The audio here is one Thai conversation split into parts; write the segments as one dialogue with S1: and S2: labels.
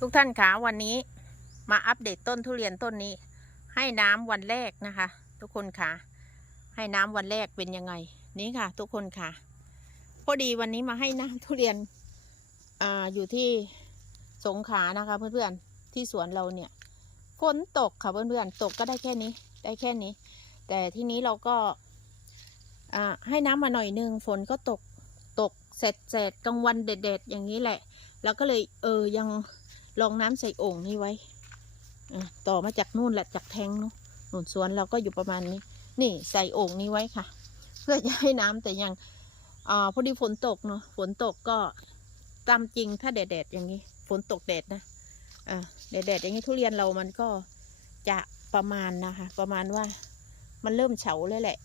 S1: ทุกท่านคะวันนี้มาอัปเดตต้นทุเรียนต้นนี้ ให้น้ำวันแรกนะคะ ทุกคนคะให้น้ำวันแรกเป็นยังไง นี่ค่ะ ทุกคนค่ะพอดีวันนี้มาให้น้ำทุเรียนอ่าอยู่ที่สงขานะคะ เพื่อนๆที่สวนเราเนี่ยฝนตกค่ะเพื่อนๆตกก็ได้แค่นี้ ได้แค่นี้ แต่ที่นี้เราก็อ่าให้น้ำมาหน่อยนึงฝนก็ตกตกเสร็จเสร็จกลางวันเด็ดๆอย่างนี้แหละ แล้วก็เลยเออยัง ลองน้ำใส่โอ่งนี้ไว้อะต่อมาจากนู่นแหละจากแทงเนาะหนุนสวนเราก็อยู่ประมาณนี้ นี่ใส่โอ่งนี้ไว้ค่ะ เพื่อจะให้น้ำแต่ยังอ่าพอดีฝนตกเนาะฝนตกก็ตามจริงถ้าแดดๆอย่างนี้ ฝนตกแดดนะอ่าแดดๆอย่างนี้ทุเรียนเรามันก็จะประมาณนะคะ ประมาณว่ามันเริ่มเฉาแล้วแหละ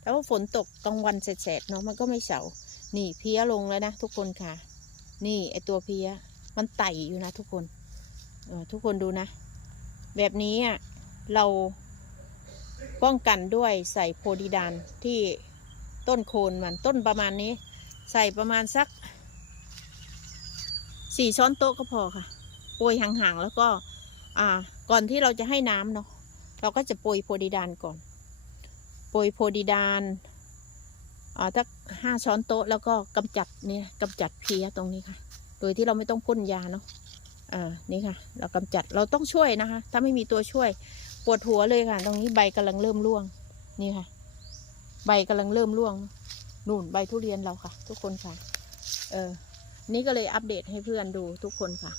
S1: แต่ว่าฝนตกกลางวันแสดๆเนาะมันก็ไม่เฉานี่เพี้ยลงแล้วนะทุกคนค่ะ นี่ไอตัวเพี้ย มันไต่อยู่นะทุกคนเออทุกคนดูนะ แบบนี้อะเราป้องกันด้วยใส่โพดีดานที่ต้นโคนมันต้นประมาณนี้ ใส่ประมาณสักสี่ช้อนโต๊ะก็พอค่ะโปรยห่างๆแล้วก็ อ่า ก่อนที่เราจะให้น้ำเนาะเราก็จะโปรยโพดีดานก่อนโปรยโพดีดานอ่าถ้าห้าช้อนโต๊ะแล้วก็กำจัดเนี่ยกำจัดเพี้ยตรงนี้ค่ะ ดยที่เราไม่ต้องพ่นยาเนาะอ่านี่ค่ะ เรากำจัดเราต้องช่วยนะคะ ถ้าไม่มีตัวช่วย ปวดหัวเลยค่ะ ตรงนี้ใบกำลังเริ่มร่วง นี่ค่ะ ใบกำลังเริ่มร่วงนู่นใบทุเรียนเราค่ะ ทุกคนค่ะ เออ นี่ก็เลยอัปเดตให้เพื่อนดูทุกคนค่ะ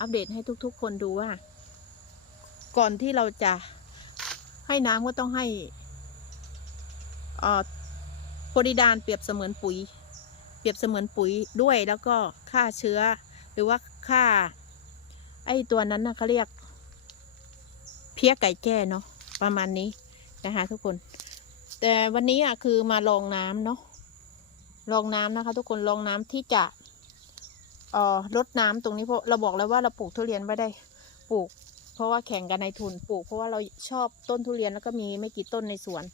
S1: อัปเดตให้ทุกๆ คนดูว่า ก่อนที่เราจะให้น้ำก็ต้องให้อ่อโพดีดานเปรียบเสมือนปุ๋ย รียบเสมือนปุ๋ยด้วยแล้วก็ฆ่าเชื้อ หรือว่าฆ่า ไอ้ตัวนั้นนะเขาเรียก เพี้ยไก่แก้เนาะประมาณนี้นะคะ ทุกคน แต่วันนี้อะคือมาลองน้ำเนาะลองน้ำนะคะ ทุกคนลองน้ำที่จะอ่อลดน้ำตรงนี้เพราะเราบอกแล้วว่าเราปลูกทุเรียนไม่ได้ ปลูก เพราะว่าแข่งกันในทุนปลูก เพราะว่าเราชอบต้นทุเรียนแล้วก็มีไม่กี่ต้นในสวน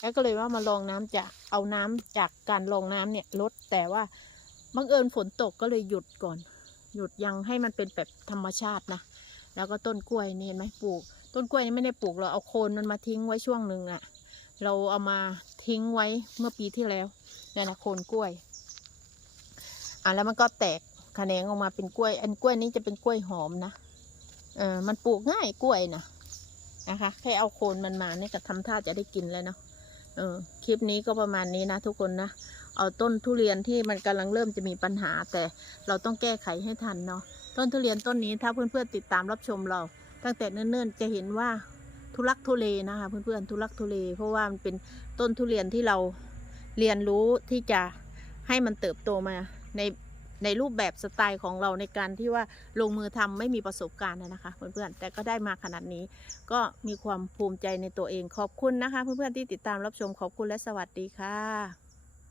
S1: แล้วก็เลยว่ามาลองน้ำจะเอาน้ำจากการลองน้ำเนี่ยลดแต่ว่าบังเอิญฝนตกก็เลยหยุดก่อน หยุดยังให้มันเป็นแบบธรรมชาตินะแล้วก็ต้นกล้วยนี่เห็นไหมปลูก ต้นกล้วยนี่ไม่ได้ปลูกเราเอาโคนมันมาทิ้งไว้ช่วงหนึ่งอะเราเอามาทิ้งไว้เมื่อปีที่แล้วนี่นะโคนกล้วยอะแล้วมันก็แตกแขนงออกมาเป็นกล้วย อันกล้วยนี้จะเป็นกล้วยหอมนะ เออมันปลูกง่ายกล้วยนะนะคะ แค่เอาโคนมันมาเนี่ยก็ทำท่าจะได้กินแล้วเนาะเออคลิปนี้ก็ประมาณนี้นะทุกคนนะเอาต้นทุเรียนที่มันกำลังเริ่มจะมีปัญหา แต่เราต้องแก้ไขให้ทันเนาะต้นทุเรียนต้นนี้ถ้าเพื่อนๆติดตามรับชมเรา ตั้งแต่เนิ่นๆจะเห็นว่าทุลักทุเลนะคะเพื่อนๆทุลักทุเล เพราะว่ามันเป็นต้นทุเรียนที่เราเรียนรู้ที่จะให้มันเติบโตมาใน ในรูปแบบสไตล์ของเราในการที่ว่าลงมือทำไม่มีประสบการณ์นะนะคะเพื่อนๆแต่ก็ได้มาขนาดนี้ ก็มีความภูมิใจในตัวเองขอบคุณนะคะ เพื่อนๆที่ติดตามรับชมขอบคุณและสวัสดีค่ะ